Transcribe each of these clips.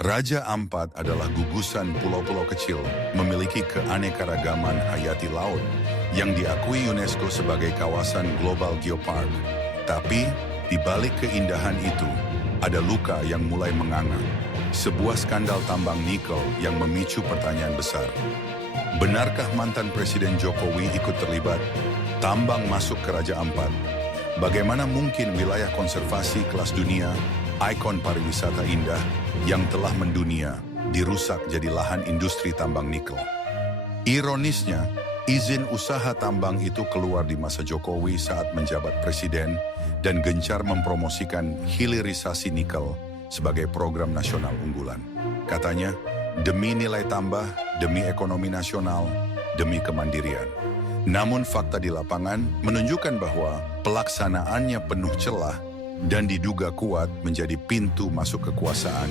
Raja Ampat adalah gugusan pulau-pulau kecil memiliki keanekaragaman hayati laut yang diakui UNESCO sebagai kawasan global geopark. Tapi, di balik keindahan itu, ada luka yang mulai menganga. Sebuah skandal tambang nikel yang memicu pertanyaan besar. Benarkah mantan Presiden Jokowi ikut terlibat? Tambang masuk ke Raja Ampat. Bagaimana mungkin wilayah konservasi kelas dunia, ikon pariwisata indah yang telah mendunia, dirusak jadi lahan industri tambang nikel? Ironisnya, izin usaha tambang itu keluar di masa Jokowi saat menjabat presiden dan gencar mempromosikan hilirisasi nikel sebagai program nasional unggulan. Katanya, demi nilai tambah, demi ekonomi nasional, demi kemandirian. Namun fakta di lapangan menunjukkan bahwa pelaksanaannya penuh celah dan diduga kuat menjadi pintu masuk kekuasaan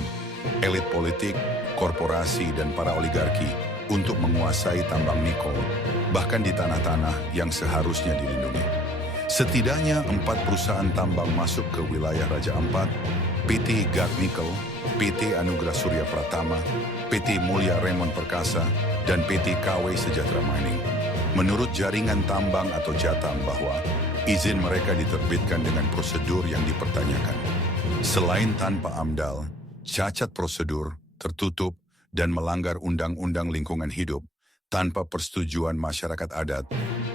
elit politik, korporasi, dan para oligarki untuk menguasai tambang nikel, bahkan di tanah-tanah yang seharusnya dilindungi. Setidaknya 4 perusahaan tambang masuk ke wilayah Raja Ampat: PT Gag Nickel, PT Anugrah Surya Pratama, PT Mulya Raymond Perkasa, dan PT KW Sejahtera Mining. Menurut jaringan tambang atau Jatam bahwa izin mereka diterbitkan dengan prosedur yang dipertanyakan. Selain tanpa AMDAL, cacat prosedur, tertutup, dan melanggar Undang-Undang Lingkungan Hidup tanpa persetujuan masyarakat adat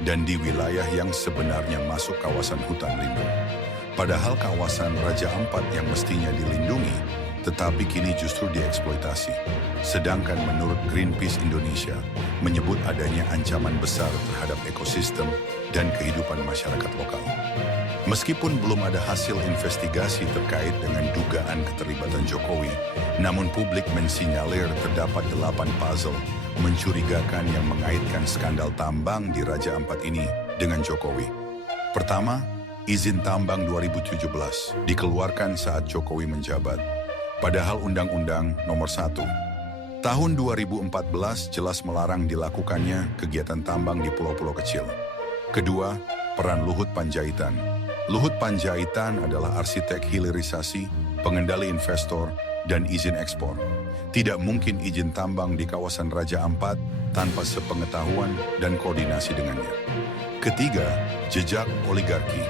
dan di wilayah yang sebenarnya masuk kawasan hutan lindung. Padahal kawasan Raja Ampat yang mestinya dilindungi, tetapi kini justru dieksploitasi. Sedangkan menurut Greenpeace Indonesia, menyebut adanya ancaman besar terhadap ekosistem dan kehidupan masyarakat lokal. Meskipun belum ada hasil investigasi terkait dengan dugaan keterlibatan Jokowi, namun publik mensinyalir terdapat 8 puzzle mencurigakan yang mengaitkan skandal tambang di Raja Ampat ini dengan Jokowi. Pertama, izin tambang 2017 dikeluarkan saat Jokowi menjabat. Padahal Undang-Undang Nomor 1 Tahun 2014 jelas melarang dilakukannya kegiatan tambang di pulau-pulau kecil. Kedua, peran Luhut Panjaitan. Luhut Panjaitan adalah arsitek hilirisasi, pengendali investor, dan izin ekspor. Tidak mungkin izin tambang di kawasan Raja Ampat tanpa sepengetahuan dan koordinasi dengannya. Ketiga, jejak oligarki.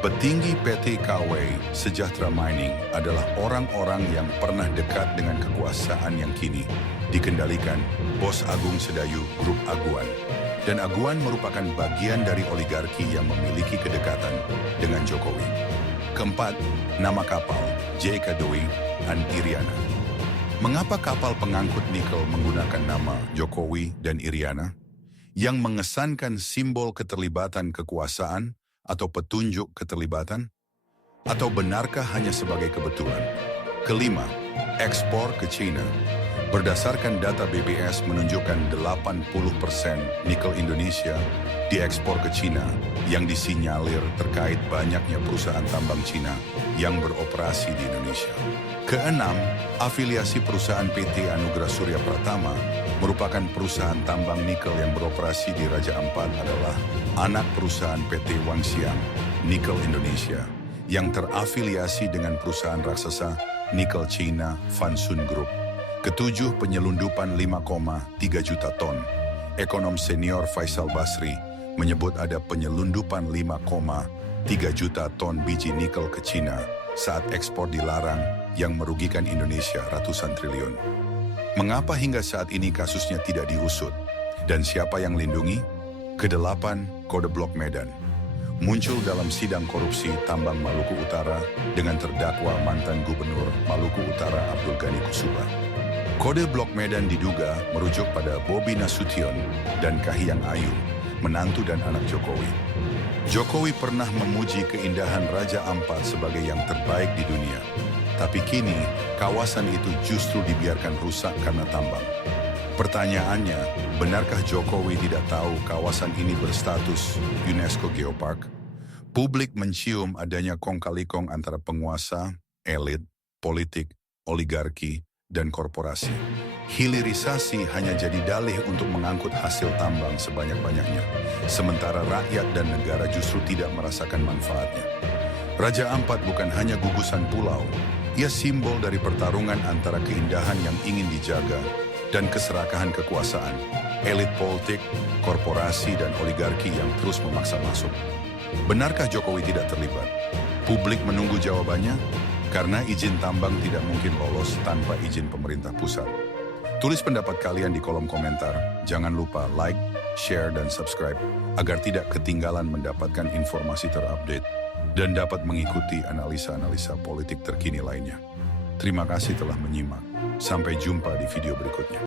Petinggi PT KW Sejahtera Mining adalah orang-orang yang pernah dekat dengan kekuasaan yang kini dikendalikan Bos Agung Sedayu Grup Aguan. Dan Aguan merupakan bagian dari oligarki yang memiliki kedekatan dengan Jokowi. Keempat, nama kapal J. Kadowi dan Iriana. Mengapa kapal pengangkut nikel menggunakan nama Jokowi dan Iriana yang mengesankan simbol keterlibatan kekuasaan atau petunjuk keterlibatan? Atau benarkah hanya sebagai kebetulan? Kelima, ekspor ke China. Berdasarkan data BPS menunjukkan 80% nikel Indonesia diekspor ke China yang disinyalir terkait banyaknya perusahaan tambang China yang beroperasi di Indonesia. Keenam, afiliasi perusahaan PT Anugrah Surya Pratama merupakan perusahaan tambang nikel yang beroperasi di Raja Ampat adalah anak perusahaan PT Wangxiang Nikel Indonesia yang terafiliasi dengan perusahaan raksasa nikel China Fansun Group. Ketujuh, penyelundupan 5,3 juta ton. Ekonom senior Faisal Basri menyebut ada penyelundupan 5,3 juta ton biji nikel ke China saat ekspor dilarang yang merugikan Indonesia ratusan triliun. Mengapa hingga saat ini kasusnya tidak diusut? Dan siapa yang lindungi? Kedelapan, Kode Blok Medan. Muncul dalam sidang korupsi tambang Maluku Utara dengan terdakwa mantan Gubernur Maluku Utara Abdul Ghani Kusuba. Kode Blok Medan diduga merujuk pada Bobi Nasution dan Kahiyang Ayu, menantu dan anak Jokowi. Jokowi pernah memuji keindahan Raja Ampat sebagai yang terbaik di dunia. Tapi kini, kawasan itu justru dibiarkan rusak karena tambang. Pertanyaannya, benarkah Jokowi tidak tahu kawasan ini berstatus UNESCO Geopark? Publik mencium adanya kong-kali-kong antara penguasa, elit, politik, oligarki, dan korporasi. Hilirisasi hanya jadi dalih untuk mengangkut hasil tambang sebanyak-banyaknya, sementara rakyat dan negara justru tidak merasakan manfaatnya. Raja Ampat bukan hanya gugusan pulau, Ia simbol dari pertarungan antara keindahan yang ingin dijaga dan keserakahan kekuasaan, elit politik, korporasi, dan oligarki yang terus memaksa masuk. Benarkah Jokowi tidak terlibat? Publik menunggu jawabannya karena izin tambang tidak mungkin lolos tanpa izin pemerintah pusat. Tulis pendapat kalian di kolom komentar. Jangan lupa like, share, dan subscribe agar tidak ketinggalan mendapatkan informasi terupdate dan dapat mengikuti analisa-analisa politik terkini lainnya. Terima kasih telah menyimak. Sampai jumpa di video berikutnya.